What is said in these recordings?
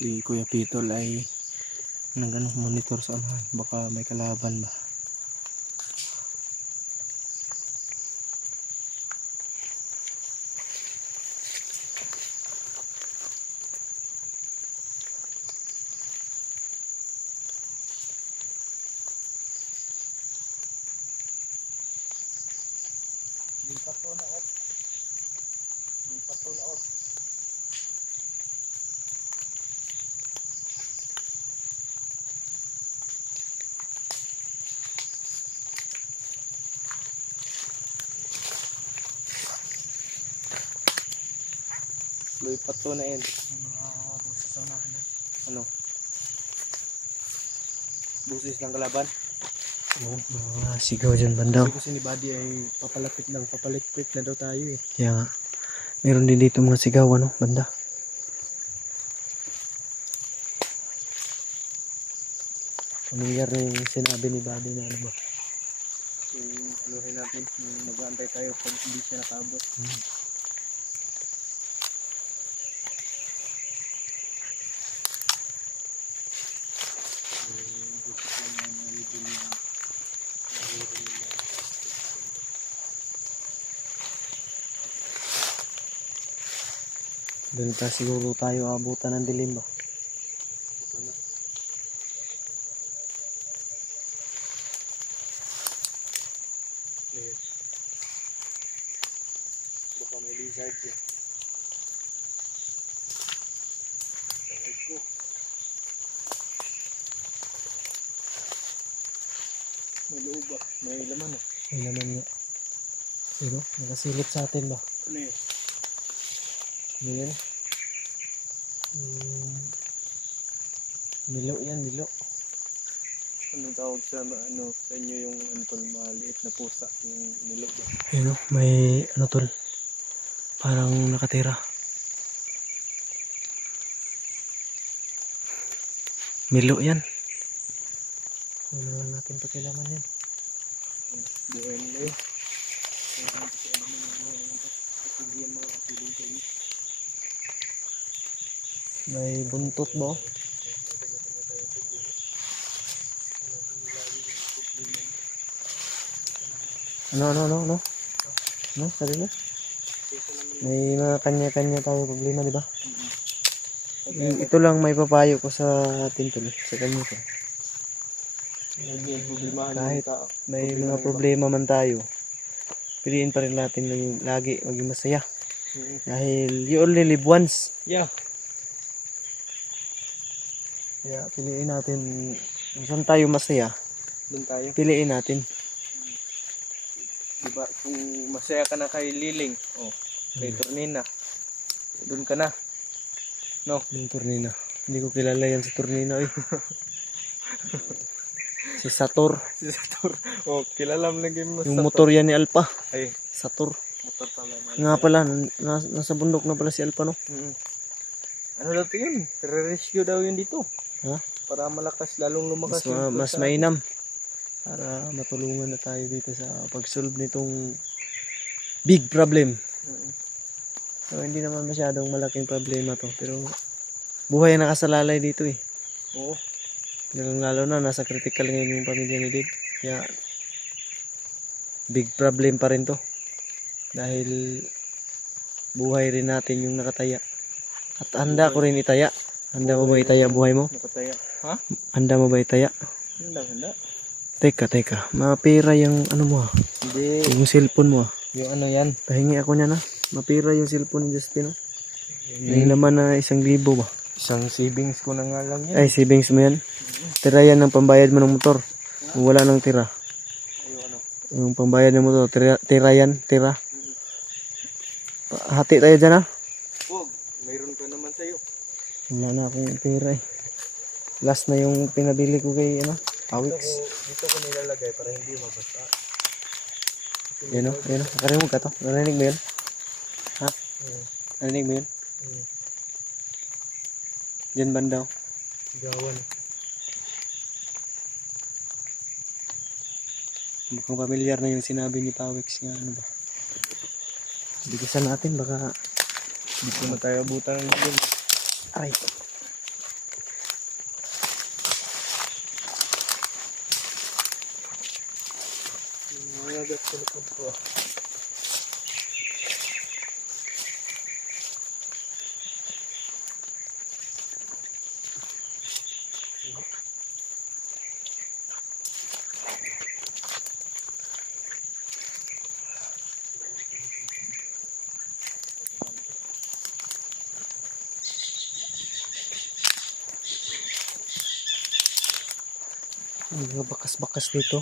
Si Kuya Pitol ay monitor sa ano, baka may kalaban ba. Lipat to na ot. Lipat to na ot. Lipat to na yan. Mga busis ang nahanap. Ano? Busis ng kalaban? Oo, mga sigaw dyan bandaw. Kasi ni Buddy ay papalapit na daw tayo eh. Kaya nga, meron din dito mga sigaw ano, banda. Pamilyar na yung sinabi ni Buddy na ano ba? Yung anuhin natin, mag-aantay tayo pag hindi siya nakaabot. Doon pa siguro tayo abutan ng dilim ba? Yes. Baka may lizard dyan. May loob ba? May laman ah. May laman nga. Sino? Nakasilip sa atin ba? Ano yun? Ano yan? Nilo yan, nilo. Anong tawag sa ano sa inyo yung ano tol, maliit na pusa, yung nilo ba? Ayun, may ano tol, parang nakatira. Nilo yan. Wala lang natin pakilaman yan. Buhay nila yun. May buntot ba? Ano? Ano? Sabi mo? May mga kanya-kanya tayo problema, di ba? Ito lang may papayo ko sa atin tol, sa kanya ko. Kahit may mga problema man tayo, piliin pa rin natin lagi maging masaya. Dahil you only live once. Yeah. Kaya piliin natin kung saan tayo masaya. Doon tayo. Piliin natin. Diba kung masaya ka na kay Liling, kay Turnina, doon ka na. No? Yung Turnina. Hindi ko kilala yan sa Turnina. Si Sator. Si Sator. Kilala mo lagi mo. Yung Sator. Motor yan ni Alpha. Ay, Sator. Motor pala. Nga pala, nasa bundok na pala si Alpha, no? Ano daw yun? Re-rescue daw yun dito. Ha? Para malakas, lalong lumakas. Mas mainam. Para matulungan na tayo dito sa pag-solve nitong big problem. So, hindi naman masyadong malaking problema to. Pero, buhay ang nakasalalay dito eh. Oo. Lalo na, nasa critical ngayon yung pamilya ni Dave. Kaya, big problem pa rin to. Dahil, buhay rin natin yung nakataya. At handa ko rin itaya. Handa mo ba itaya buhay mo? Nakataya. Ha? Handa mo ba itaya? Handa. Teka. Mapira yung ano mo ah. Hindi. Yung cellphone mo ah. Yung ano yan? Pahingi ako niya na. Mapira yung cellphone ni Justin oh. May naman na 1,000 ba? Isang savings ko na nga lang yan. Ay, savings mo yan? Tira yan ng pambayad mo ng motor. Kung wala nang tira. Yung pambayad ng motor, tira yan, tira. Hati tayo dyan ah. Huwag, mayroon ka naman sa'yo. Wala na akong tira eh. Last na yung pinabili ko kay ano, Awix. Dito ko nilalagay para hindi mabasa. Yan o. Nakarinig ka to. Narinig mo yun? Ha? Narinig mo yun? Diyan bandaw. Gawan. Mukhang pamilyar na yung sinabi ni Pawix nga ano ba. Bigisan natin baka dito na tayo abutan ng din. Aray. sa likod ko. Mga bakas-bakas dito.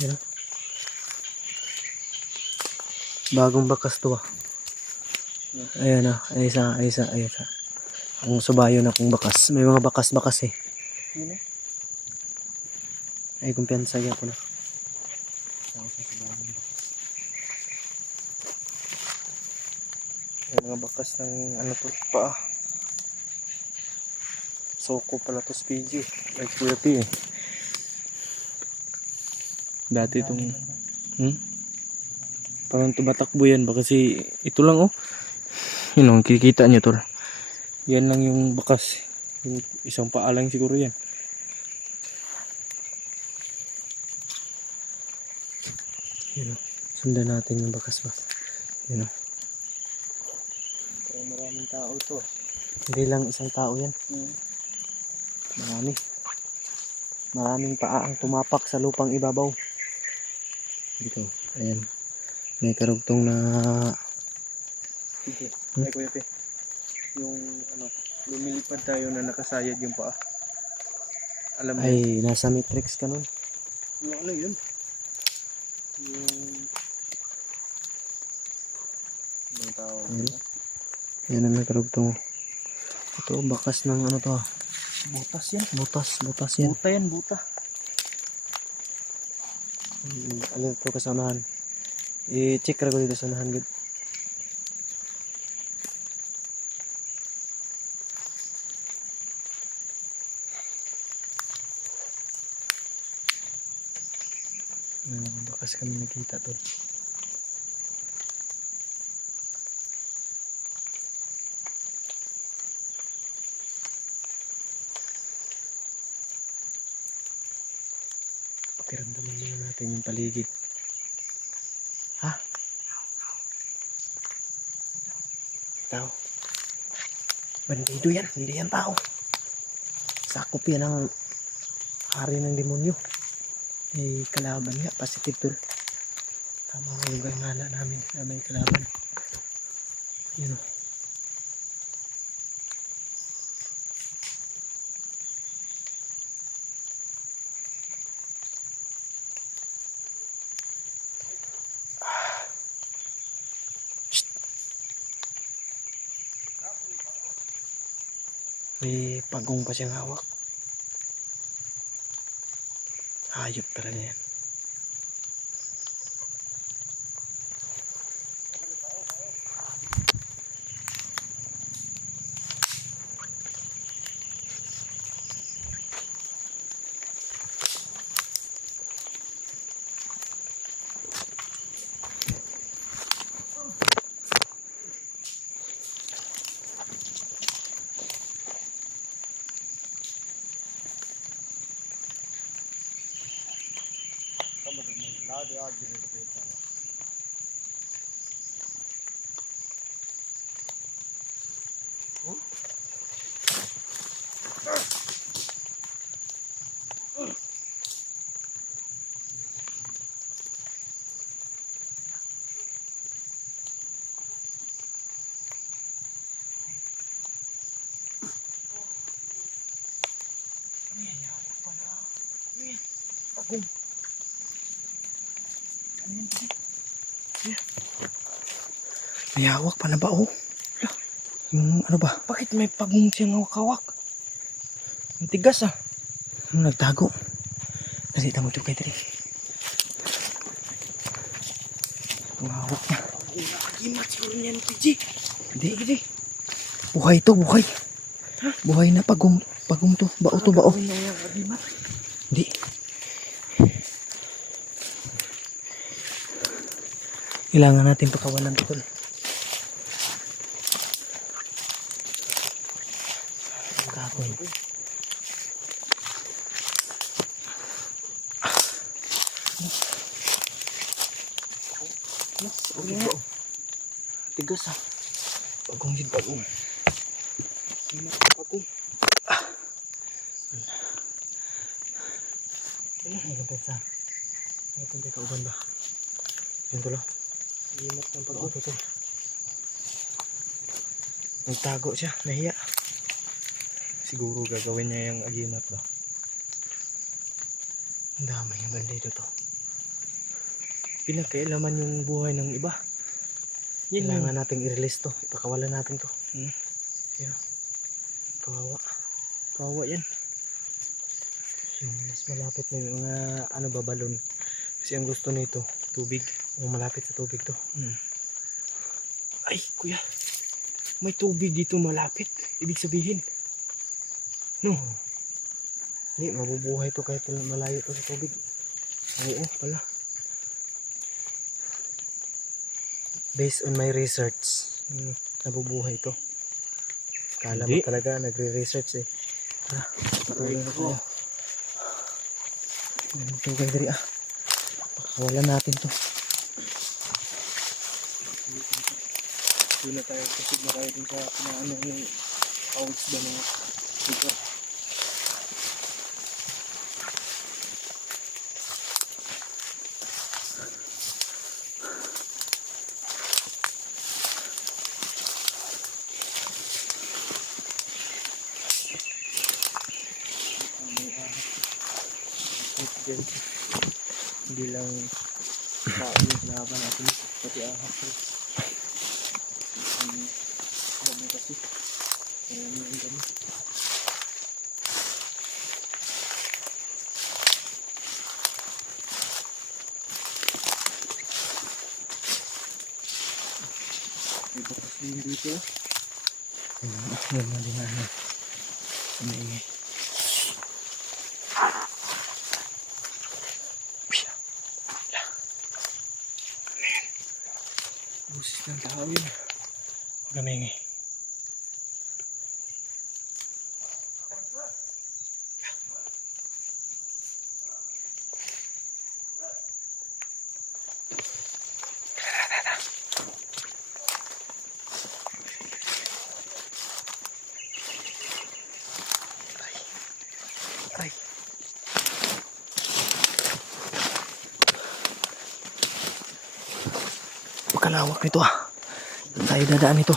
Yan. Bagong bakas to ah. Ayan na, aysa. Ang subayo na kong bakas. May mga bakas-bakas eh. Ay, kumpiyansa ko na. May mga bakas ng ano to pa. Soko pala to sa PG. Ay, Kuya P eh. Dati itong... Parang tumatakbo yan ba kasi ito lang oh. Yun oh, kikita nyo to. Yan lang yung bakas. Yung isang paa lang siguro yan. Yun oh. Sundan natin yung bakas ba. Yun oh. Parang maraming tao to. Hindi lang isang tao yan. Maraming paa ang tumapak sa lupang ibabaw. Dito, ayan. May karugtong na... Sige, ay Kuya Pe. Yung ano, lumilipad tayo na nakasayad yung paa. Alam mo ay, nasa matrix ka nun. Yung ano yun? Yung tawag. Yan ang nakarugtong. Ito, bakas ng ano to. Butas yan. Butas yan. Buta yan, buta. Alin ito kasanahan. I-check ra ko dito sa unahan. Good. Bakas kami nakita to. Pakiramdaman muna natin yung paligid. Ha? Tao. Bandido yan. Hindi yan tao. Sakop yan ang hari ng demonyo. May kalaban nga. Positive tool. Tama nga yung gangala namin. Na may kalaban. Yun o. May pagong pa siyang hawak. Hayop talaga yan. Pagong. May hawak pa na ba oh? Yung ano ba? Bakit may pagong siyang hawak-hawak? Ang tigas ah. Nagtago. Kasi tamo ito kayo dali. Ang hawak niya. Nakagimat siguro niyan, PG. Hindi. Buhay to, buhay. Buhay na pagong to. Bao to, bao. Hindi. Kailangan natin pakawalan to. Kakoy. Okay ba? Tigas ha. Bagong hid bagong. Simak bagong. Ay, ganda sa. Ay, ganda ka uban ba? Yan tulo. Simak ng bagong. Ito. Nagtago siya, nahiya. Siguro gagawin niya yung agimat ba? Ang dami yung bandito to. Pinagkailaman yung buhay ng iba. Kailangan nating i-release to. Ipakawalan natin to. Yan. Kawawa. Kawawa yan. Yung mas malapit na yung mga balon. Kasi ang gusto nito, tubig. O malapit sa tubig to. Ay, kuya. May tubig dito malapit. Ibig sabihin. No. Hindi, mabubuhay to kahit malayo to sa tubig. Oo pala. Based on my research, nabubuhay to. Kala mo talaga, nagre-research eh. Patuloy na tayo. Ito kayo diri Pakawalan natin to. Doon na tayo kasi na tayo din sa ano yung outs ba na dito. Hindi lang tao yung laban natin, pati ahas. Dami kasi. Marami yung dami. May bakas din dito. Yan na din na. Sumingay. Busis ng tao yun. Gamingay. Ay. Makalawak nito tayo dadaan nito.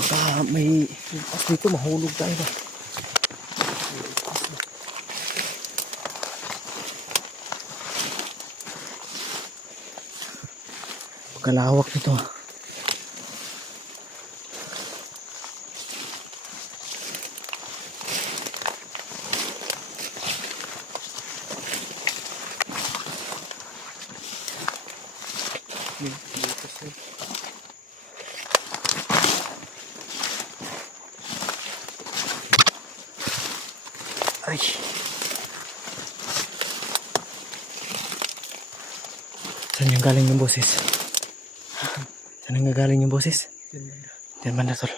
Baka may pas dito, mahulog tayo ba? Makalawak nito Ay. Saan yung galing yung boses? Saan yung galing yung boses? Diyan man na tol.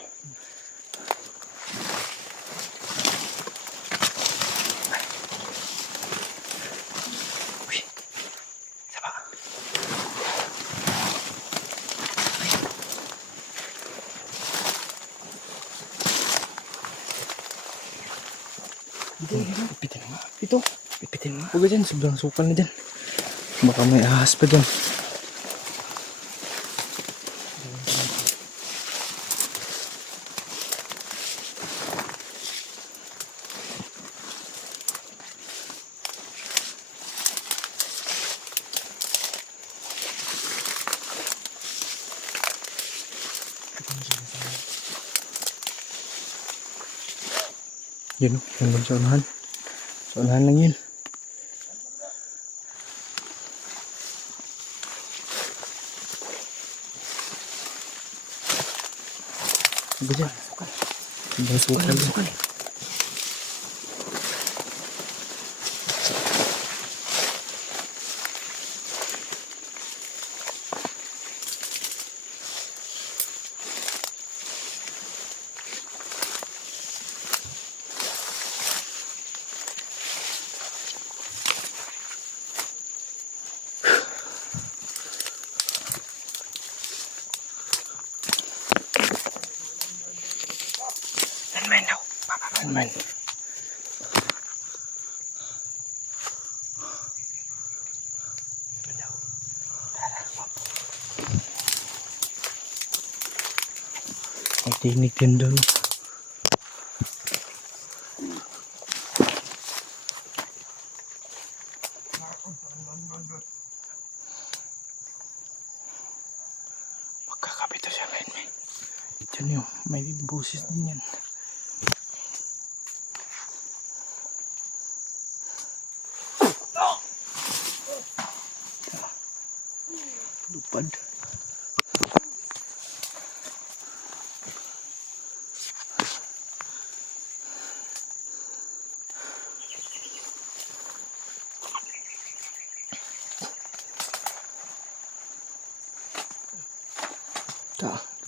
Uy. Saba. Pipitin mo. Ito. Pipitin mo. Huwag dyan. Sobrang sukal na dyan. Baka may ahas pa dyan. Yun o. Yan lang sa unahan. Sa unahan lang yun. Ano dyan? Sobrang sukal. Sukal. Man. May tinig din doon. Magkakapit siya ngayon, man. Diyan yun, may busis din yan. Lupad.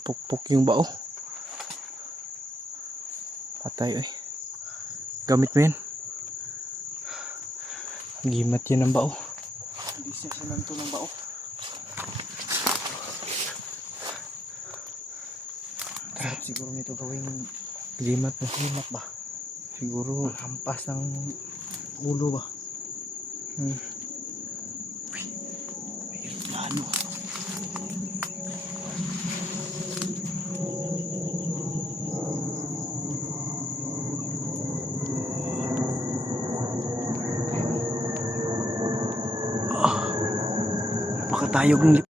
Pukpuk yung bao. Patay, oy. Gamit mo yan. Gimat yan ang bao. Hindi siya sinanto ng bao. Sarap siguro nito gawing Gimat na. limat ba? Siguro Hampas ng ulo ba? Hmm. May aeroplano. Napakatayog ng